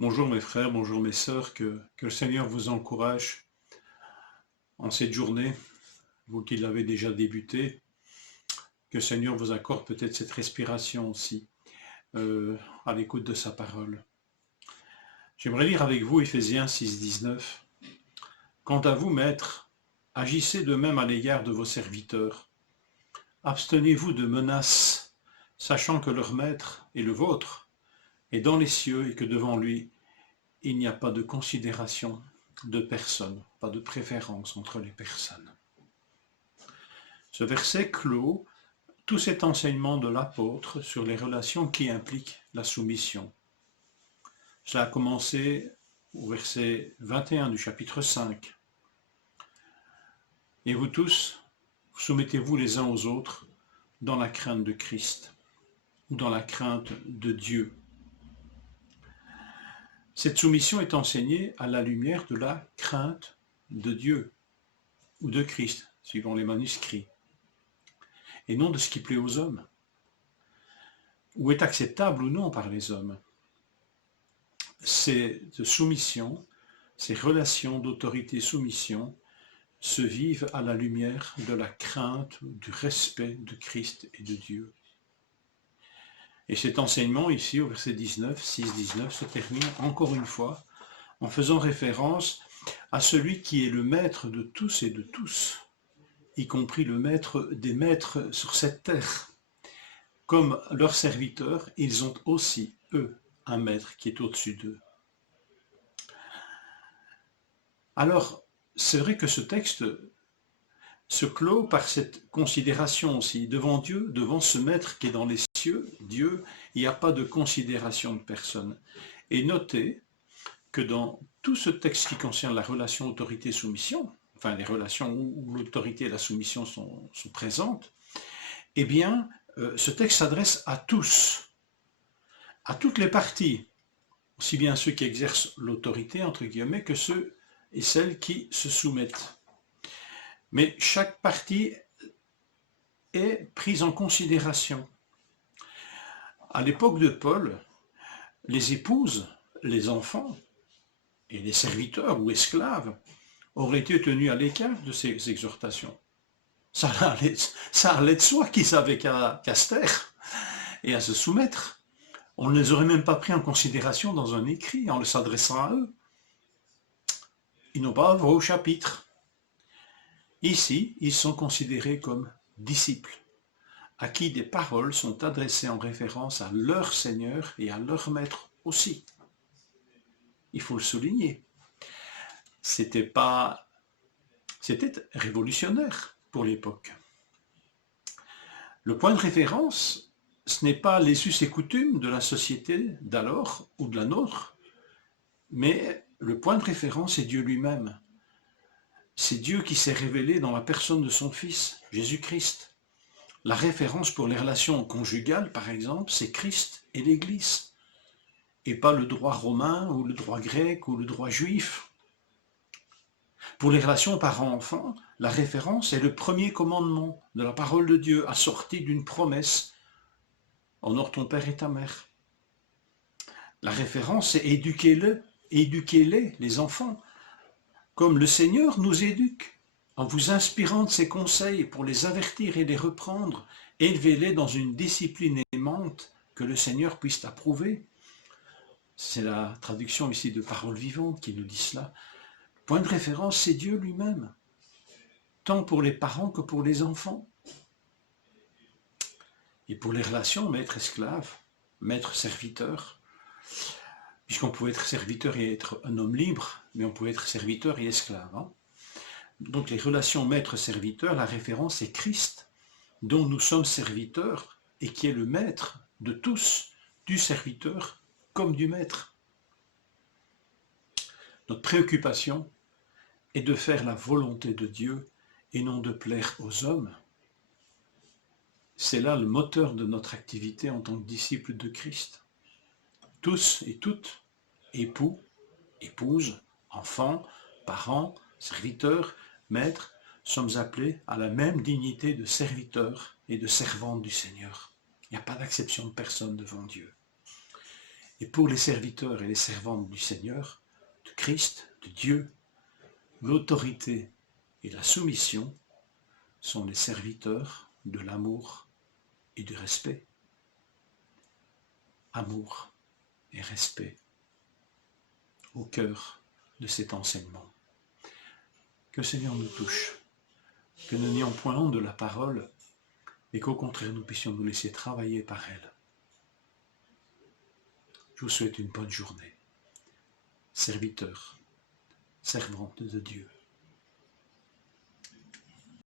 Bonjour mes frères, bonjour mes sœurs, que le Seigneur vous encourage en cette journée, vous qui l'avez déjà débuté, que le Seigneur vous accorde peut-être cette respiration aussi, à l'écoute de sa parole. J'aimerais lire avec vous Éphésiens 6, 19. Quant à vous, maîtres, agissez de même à l'égard de vos serviteurs. Abstenez-vous de menaces, sachant que leur maître est le vôtre, est dans les cieux et que devant lui, il n'y a pas de considération de personne, pas de préférence entre les personnes. Ce verset clôt tout cet enseignement de l'apôtre sur les relations qui impliquent la soumission. Cela a commencé au verset 21 du chapitre 5. Et vous tous, soumettez-vous les uns aux autres dans la crainte de Christ, ou dans la crainte de Dieu. Cette soumission est enseignée à la lumière de la crainte de Dieu, ou de Christ, suivant les manuscrits, et non de ce qui plaît aux hommes, ou est acceptable ou non par les hommes. Ces soumissions, ces relations d'autorité-soumission se vivent à la lumière de la crainte, du respect de Christ et de Dieu. Et cet enseignement ici, au verset 19, 6-19, se termine encore une fois en faisant référence à celui qui est le maître de tous et de tous, y compris le maître des maîtres sur cette terre. Comme leurs serviteurs, ils ont aussi, eux, un maître qui est au-dessus d'eux. Alors, c'est vrai que ce texte se clôt par cette considération aussi. Devant Dieu, devant ce maître qui est dans les cieux, Dieu, il n'y a pas de considération de personne. Et notez que dans tout ce texte qui concerne la relation autorité-soumission, enfin les relations où l'autorité et la soumission sont présentes, eh bien, ce texte s'adresse à tous, à toutes les parties, aussi bien ceux qui exercent l'autorité, entre guillemets, que ceux et celles qui se soumettent. Mais chaque partie est prise en considération. À l'époque de Paul, les épouses, les enfants et les serviteurs ou esclaves auraient été tenus à l'écart de ces exhortations. Ça allait de soi qu'ils avaient qu'à se taire et à se soumettre. On ne les aurait même pas pris en considération dans un écrit en s'adressant à eux. Ils n'ont pas voix au chapitre. Ici, ils sont considérés comme disciples, à qui des paroles sont adressées en référence à leur Seigneur et à leur Maître aussi. Il faut le souligner. C'était révolutionnaire pour l'époque. Le point de référence, ce n'est pas les us et coutumes de la société d'alors ou de la nôtre, mais le point de référence est Dieu lui-même. C'est Dieu qui s'est révélé dans la personne de son Fils, Jésus-Christ. La référence pour les relations conjugales, par exemple, c'est Christ et l'Église, et pas le droit romain ou le droit grec ou le droit juif. Pour les relations parents-enfants, la référence est le premier commandement de la parole de Dieu, assorti d'une promesse « Honore ton père et ta mère ». La référence est « éduquez-les, les enfants », comme le Seigneur nous éduque, en vous inspirant de ses conseils pour les avertir et les reprendre, élevez-les dans une discipline aimante que le Seigneur puisse approuver. C'est la traduction ici de Parole vivante qui nous dit cela. Point de référence, c'est Dieu lui-même, tant pour les parents que pour les enfants. Et pour les relations maître-esclave, maître-serviteur, puisqu'on pouvait être serviteur et être un homme libre, mais on pouvait être serviteur et esclave. Donc les relations maître-serviteur, la référence est Christ, dont nous sommes serviteurs et qui est le maître de tous, du serviteur comme du maître. Notre préoccupation est de faire la volonté de Dieu et non de plaire aux hommes. C'est là le moteur de notre activité en tant que disciples de Christ. Tous et toutes, époux, épouses, enfants, parents, serviteurs, maîtres, sommes appelés à la même dignité de serviteurs et de servantes du Seigneur. Il n'y a pas d'acception de personne devant Dieu. Et pour les serviteurs et les servantes du Seigneur, de Christ, de Dieu, l'autorité et la soumission sont les serviteurs de l'amour et du respect. Amour et respect au cœur de cet enseignement. Que le Seigneur nous touche, que nous n'ayons point honte de la parole, et qu'au contraire nous puissions nous laisser travailler par elle. Je vous souhaite une bonne journée. Serviteurs, servantes de Dieu.